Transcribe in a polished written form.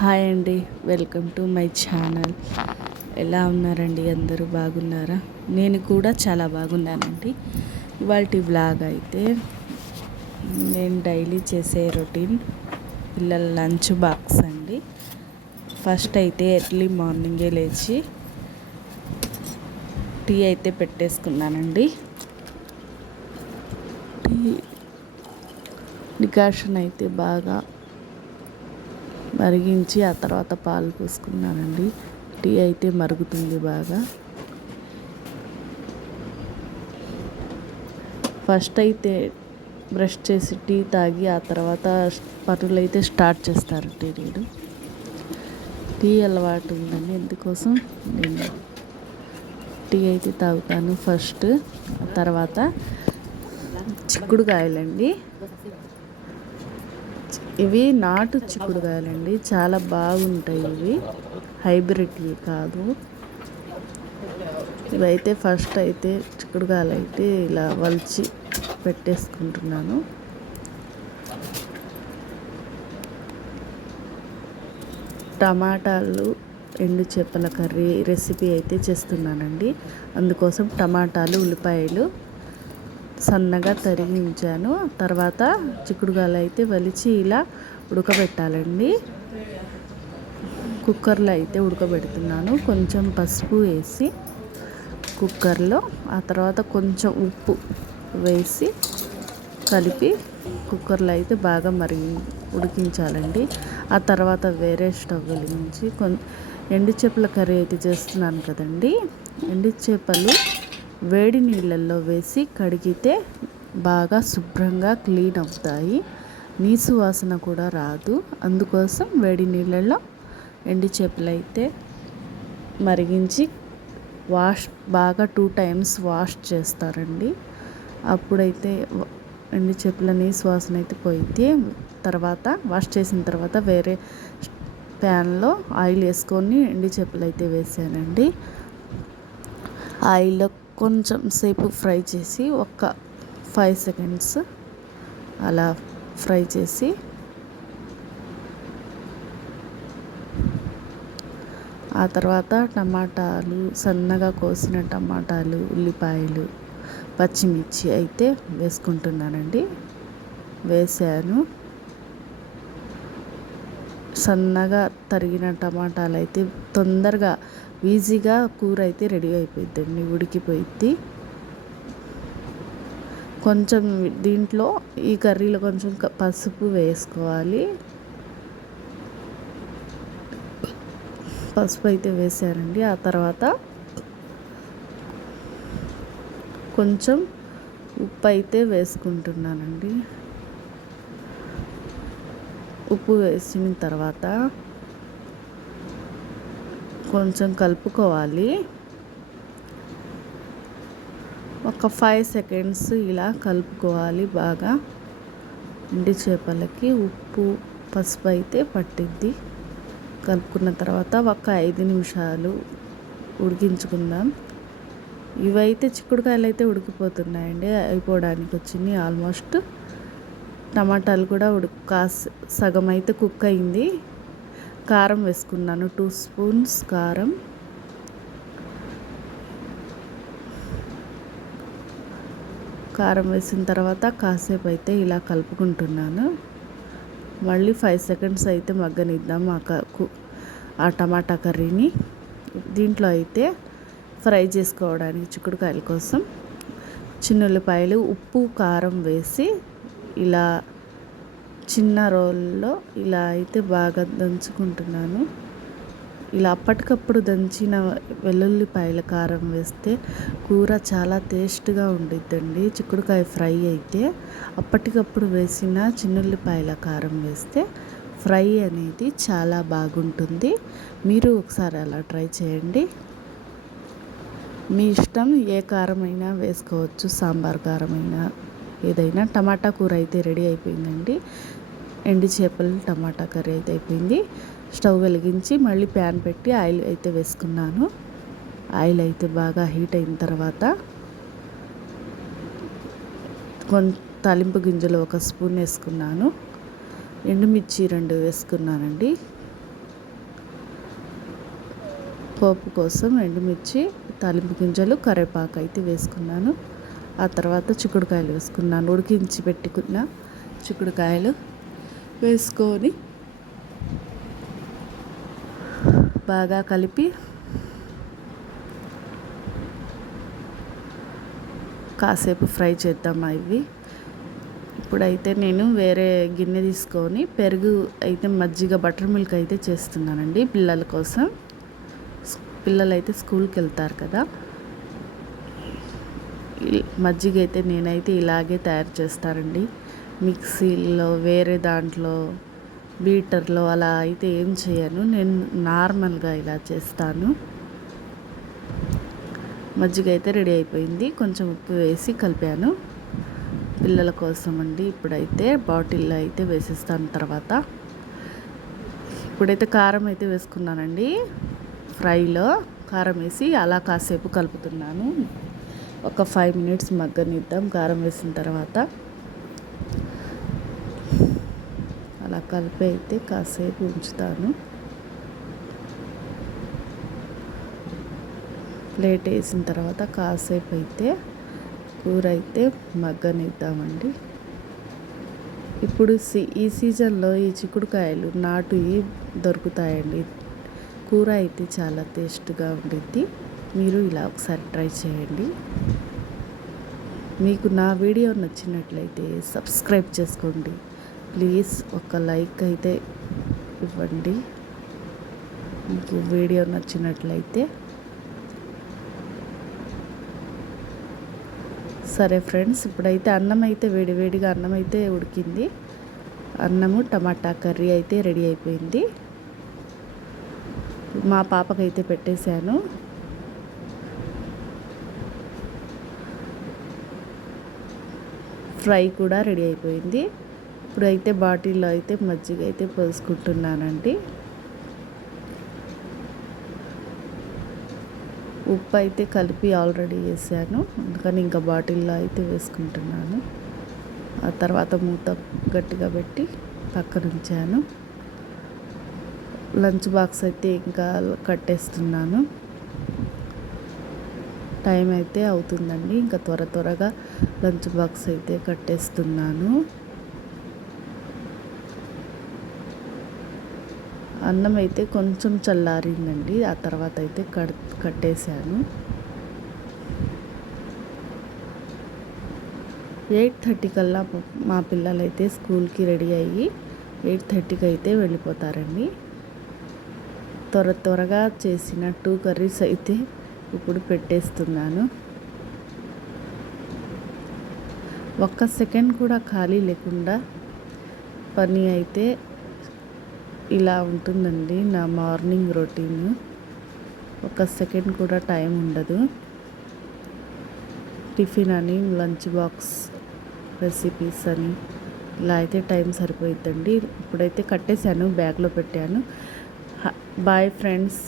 Hi అండి, welcome to my channel. ఎలా ఉన్నారండి? అందరూ బాగున్నారా? నేను కూడా చాలా బాగున్నానండి. ఇవాల్టి వ్లాగ్ అయితే నేను డైలీ చేసే రొటీన్ పిల్లల లంచ్ బాక్స్ అండి. ఫస్ట్ అయితే ఎర్లీ మార్నింగే లేచి టీ అయితే పెట్టేసుకున్నానండి. టీ డికాషన్ అయితే బాగా మరిగించి ఆ తర్వాత పాలు పోసుకున్నానండి. టీ అయితే మరుగుతుంది బాగా. ఫస్ట్ అయితే బ్రష్ చేసి టీ తాగి ఆ తర్వాత పనులు అయితే స్టార్ట్ చేస్తారండి. నేను టీ అలవాటు ఉందండి, అందుకోసం నేను టీ అయితే తాగుతాను ఫస్ట్. ఆ తర్వాత చిక్కుడుకాయలండి, ఇవి నాటు చిక్కుడుకాయలండి, చాలా బాగుంటాయి. ఇవి హైబ్రిడ్వి కాదు. ఇవైతే ఫస్ట్ అయితే చిక్కుడుకాయలు అయితే ఇలా వలిచి పెట్టేసుకుంటున్నాను. టమాటాలు ఎండు చేపల కర్రీ రెసిపీ అయితే చేస్తున్నానండి. అందుకోసం టమాటాలు, ఉల్లిపాయలు సన్నగా తరిగి ఉంచాను. తర్వాత చిక్కుడుకాయలు అయితే వలిచి ఇలా ఉడకబెట్టాలండి. కుక్కర్లో అయితే ఉడకబెడుతున్నాను. కొంచెం పసుపు వేసి కుక్కర్లో, ఆ తర్వాత కొంచెం ఉప్పు వేసి కలిపి కుక్కర్లో అయితే బాగా ఉడికించాలండి. ఆ తర్వాత వేరే స్టవ్ వెలిగించి ఎండు చేపల కర్రీ అయితే చేస్తున్నాను కదండి. ఎండు చేపలు వేడి నీళ్ళల్లో వేసి కడిగితే బాగా శుభ్రంగా క్లీన్ అవుతాయి, నీసు వాసన కూడా రాదు. అందుకోసం వేడి నీళ్ళల్లో ఎండు చేపలు అయితే మరిగించి బాగా 2 times వాష్ చేస్తారండి. అప్పుడైతే ఎండు చేపల నీసు వాసన అయితే పోయితే, తర్వాత వాష్ చేసిన తర్వాత వేరే ప్యాన్లో ఆయిల్ వేసుకొని ఎండు చేపలు అయితే వేసానండి. ఆయిల్లో కొంచెం సేపు ఫ్రై చేసి ఒక 5 seconds అలా ఫ్రై చేసి, ఆ తర్వాత టమాటాలు, సన్నగా కోసిన టమాటాలు, ఉల్లిపాయలు, పచ్చిమిర్చి అయితే వేసుకుంటున్నానండి. వేసాను. సన్నగా తరిగిన టమాటాలు అయితే తొందరగా ఈజీగా కూర అయితే రెడీ అయిపోయిద్దండి, ఉడికిపోయిద్ది. కొంచెం దీంట్లో ఈ కర్రీలో కొంచెం పసుపు వేసుకోవాలి. పసుపు అయితే వేసానండి. ఆ తర్వాత కొంచెం ఉప్పు అయితే వేసుకుంటున్నానండి. ఉప్పు వేసిన తర్వాత కొంచెం కలుపుకోవాలి. ఒక 5 seconds ఇలా కలుపుకోవాలి బాగా. ఎండు చేపలకి ఉప్పు, పసుపు అయితే పట్టిద్ది. కలుపుకున్న తర్వాత ఒక 5 నిమిషాలు ఉడికించుకుందాం. ఇవైతే చిక్కుడుకాయలు అయితే ఉడికిపోతున్నాయండి, అయిపోవడానికి వచ్చింది ఆల్మోస్ట్. టమాటాలు కూడా సగం అయితే కుక్ అయింది. కారం వేసుకున్నాను, 2 spoons కారం. కారం వేసిన తర్వాత కాసేపు అయితే ఇలా కలుపుకుంటున్నాను. మళ్ళీ 5 seconds అయితే మగ్గనిద్దాం ఆ టమాటా కర్రీని. దీంట్లో అయితే ఫ్రై చేసుకోవడానికి చిక్కుడుకాయల కోసం చిన్నుల్లిపాయలు, ఉప్పు, కారం వేసి ఇలా చిన్న రోల్లో ఇలా అయితే బాగా దంచుకుంటున్నాను. ఇలా అప్పటికప్పుడు దంచిన వెల్లుల్లిపాయల కారం వేస్తే కూర చాలా టేస్ట్గా ఉండిద్దండి. చిక్కుడుకాయ ఫ్రై అయితే అప్పటికప్పుడు వేసిన చిన్నుల్లిపాయల కారం వేస్తే ఫ్రై అనేది చాలా బాగుంటుంది. మీరు ఒకసారి అలా ట్రై చేయండి. మీ ఇష్టం, ఏ కారమైనా వేసుకోవచ్చు, సాంబార్ కారమైనా ఏదైనా. టమాటా కూర అయితే రెడీ అయిపోయిందండి. ఎండు చేపలు టమాటా కర్రీ అయితే అయిపోయింది. స్టవ్ వెలిగించి మళ్ళీ ప్యాన్ పెట్టి ఆయిల్ అయితే వేసుకున్నాను. ఆయిల్ అయితే బాగా హీట్ అయిన తర్వాత తాలింపు గింజలు 1 spoon వేసుకున్నాను. ఎండుమిర్చి 2 వేసుకున్నానండి. పోపు కోసం ఎండుమిర్చి, తాలింపు గింజలు, కరివేపాకు అయితే వేసుకున్నాను. ఆ తర్వాత చిక్కుడుకాయలు వేసుకున్నాను. ఉడికించి పెట్టుకున్న చిక్కుడుకాయలు వేసుకొని బాగా కలిపి కాసేపు ఫ్రై చేద్దాం ఇవి. ఇప్పుడైతే నేను వేరే గిన్నె తీసుకొని పెరుగు అయితే మజ్జిగ బటర్ మిల్క్ అయితే చేస్తున్నానండి పిల్లల కోసం. పిల్లలు అయితే స్కూల్కి వెళ్తారు కదా. మజ్జిగ అయితే నేనైతే ఇలాగే తయారు చేస్తానండి. మిక్సీలో వేరే దాంట్లో బీటర్లో అలా అయితే ఏం చేయను. నేను నార్మల్గా ఇలా చేస్తాను. మజ్జిగ అయితే రెడీ అయిపోయింది. కొంచెం ఉప్పు వేసి కలిపాను పిల్లల కోసం అండి. ఇప్పుడైతే బాటిల్లో అయితే వేసేస్తాను. తర్వాత ఇప్పుడైతే కారం అయితే వేసుకున్నానండి. ఫ్రైలో కారం వేసి అలా కాసేపు కలుపుతున్నాను. ఒక 5 మినిట్స్ మగ్గనిద్దాం. కారం వేసిన తర్వాత అలా కలిపి అయితే కాసేపు ఉంచుతాను. ప్లేట్ వేసిన తర్వాత కాసేపు అయితే కూర అయితే మగ్గనిద్దామండి. ఇప్పుడు ఈ సీజన్లో ఈ చిక్కుడుకాయలు నాటువి దొరుకుతాయండి. కూర అయితే చాలా టేస్ట్గా ఉండిద్ది. మీరు ఇలా ఒకసారి ట్రై చేయండి. మీకు నా వీడియో నచ్చినట్లయితే సబ్స్క్రైబ్ చేసుకోండి. ప్లీజ్ ఒక లైక్ అయితే ఇవ్వండి మీకు వీడియో నచ్చినట్లయితే. సరే ఫ్రెండ్స్, ఇప్పుడైతే అన్నం అయితే వేడివేడిగా అన్నం అయితే ఉడికింది. అన్నము టమాటా కర్రీ అయితే రెడీ అయిపోయింది. మా పాపకైతే పెట్టేశాను. ఫ్రై కూడా రెడీ అయిపోయింది. ఇప్పుడైతే బాటిల్లో అయితే మజ్జిగ అయితే పోసుకుంటున్నానండి. ఉప్పు అయితే కలిపి ఆల్రెడీ వేసాను, అందుకని ఇంకా బాటిల్లో అయితే వేసుకుంటున్నాను. ఆ తర్వాత మూత గట్టిగా పెట్టి పక్కన ఉంచాను. లంచ్ బాక్స్ అయితే ఇంకా కట్టేస్తున్నాను. టైం అయితే అవుతుందండి. ఇంకా త్వరగా లంచ్ బాక్స్ అయితే కట్టేస్తున్నాను. అన్నం అయితే కొంచెం చల్లారిందండి. ఆ తర్వాత అయితే కట్టేశాను. 8:30 కల్లా మా పిల్లలైతే స్కూల్కి రెడీ అయ్యి 8:30కి అయితే వెళ్ళిపోతారండి. త్వరగా చేసిన 2 కర్రీస్ అయితే ఇప్పుడు పెట్టేస్తున్నాను. ఒక్క సెకండ్ కూడా ఖాళీ లేకుండా పని అయితే ఇలా ఉంటుందండి నా మార్నింగ్ రొటీన్. ఒక సెకండ్ కూడా టైం ఉండదు. టిఫిన్ అని, లంచ్ బాక్స్ రెసిపీస్ అని ఇలా అయితే టైం సరిపోయిద్దండి. ఇప్పుడైతే కట్టేశాను, బ్యాగ్లో పెట్టాను. Bye friends.